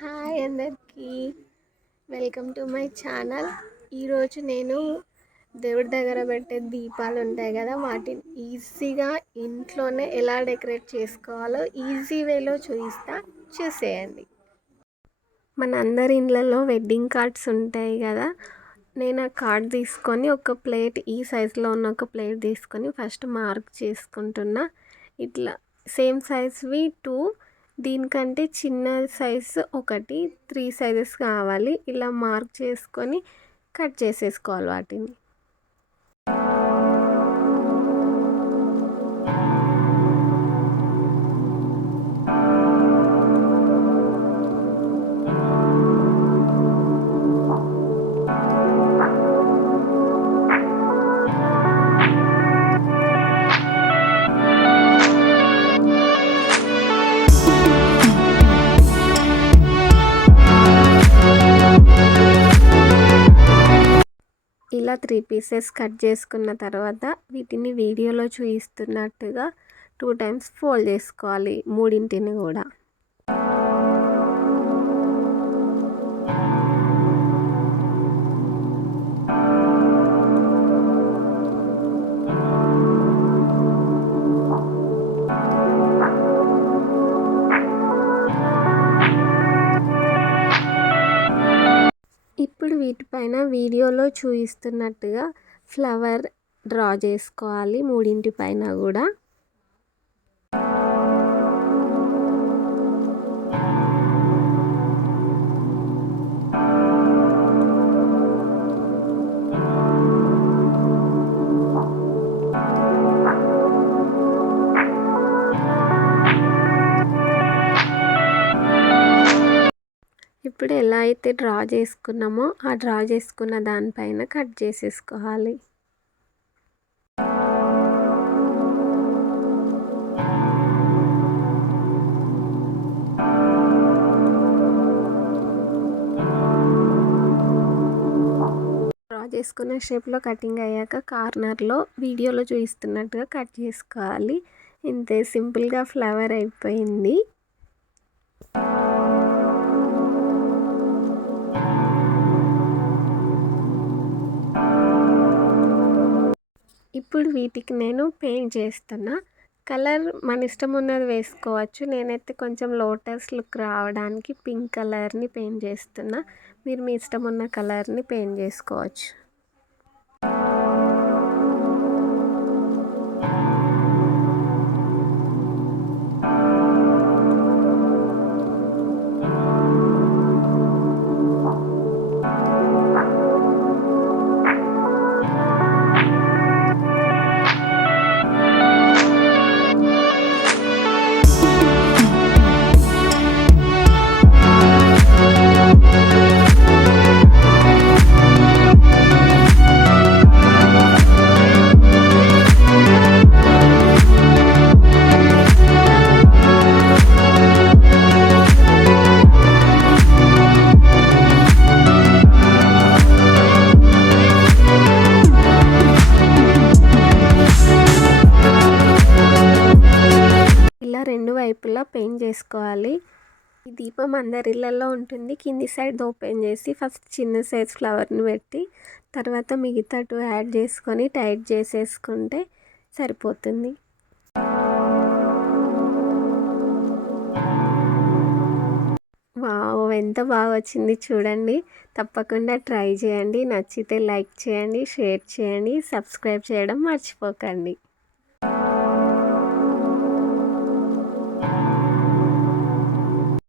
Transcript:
Hi అందరికీ, welcome to my channel. ఈరోజు నేను దేవుడి దగ్గర పెట్టే దీపాలు ఉంటాయి కదా, వాటిని ఈజీగా ఇంట్లోనే ఎలా డెకరేట్ చేసుకోవాలో ఈజీ వేలో చూసేయండి. మన అందరి ఇళ్ళల్లో వెడ్డింగ్ కార్డ్స్ ఉంటాయి కదా, నేను ఆ కార్డ్ తీసుకొని ఒక ప్లేట్, ఈ సైజులో ఉన్న ఒక ప్లేట్ తీసుకొని ఫస్ట్ మార్క్ చేసుకుంటున్నా. ఇట్లా సేమ్ సైజ్వి 2, దీనికంటే చిన్న సైజు ఒకటి, 3 సైజెస్ కావాలి. ఇలా మార్క్ చేసుకొని కట్ చేసేసుకోవాలి వాటిని. ఇలా 3 పీసెస్ కట్ చేసుకున్న తర్వాత వీటిని వీడియోలో చూపిస్తున్నట్టుగా 2 టైమ్స్ ఫోల్డ్ చేసుకోవాలి, మూడింటిని కూడా. ఇప్పుడు వీటిపైన వీడియోలో చూపిస్తున్నట్టుగా ఫ్లవర్ డ్రా చేసుకోవాలి, మూడింటి పైన కూడా. ఇప్పుడు ఎలా అయితే డ్రా చేసుకున్నామో ఆ డ్రా చేసుకున్న దానిపైన కట్ చేసేసుకోవాలి. డ్రా చేసుకున్న షేప్లో కటింగ్ అయ్యాక కార్నర్లో వీడియోలో చూపిస్తున్నట్టుగా కట్ చేసుకోవాలి. ఇంతే, సింపుల్గా ఫ్లవర్ అయిపోయింది. ఇప్పుడు వీటికి నేను పెయింట్ చేస్తున్నా. కలర్ మన ఇష్టం ఉన్నది వేసుకోవచ్చు. నేనైతే కొంచెం లోటస్ లుక్ రావడానికి పింక్ కలర్ని పెయింట్ చేస్తున్నా. మీరు మీ ఇష్టం ఉన్న కలర్ని పెయింట్ చేసుకోవచ్చు. ఇలా 2 వైపులా పెయింట్ చేసుకోవాలి. ఈ దీపం అందరి ఇళ్ళల్లో ఉంటుంది. కింది సైడ్ ఓపెన్ చేసి ఫస్ట్ చిన్న సైజ్ ఫ్లవర్ని పెట్టి తర్వాత మిగతా 2 యాడ్ చేసుకొని టైట్ చేసేసుకుంటే సరిపోతుంది. వావ్, ఎంత బాగా వచ్చింది చూడండి. తప్పకుండా ట్రై చేయండి. నచ్చితే లైక్ చేయండి, షేర్ చేయండి, సబ్స్క్రైబ్ చేయడం మర్చిపోకండి.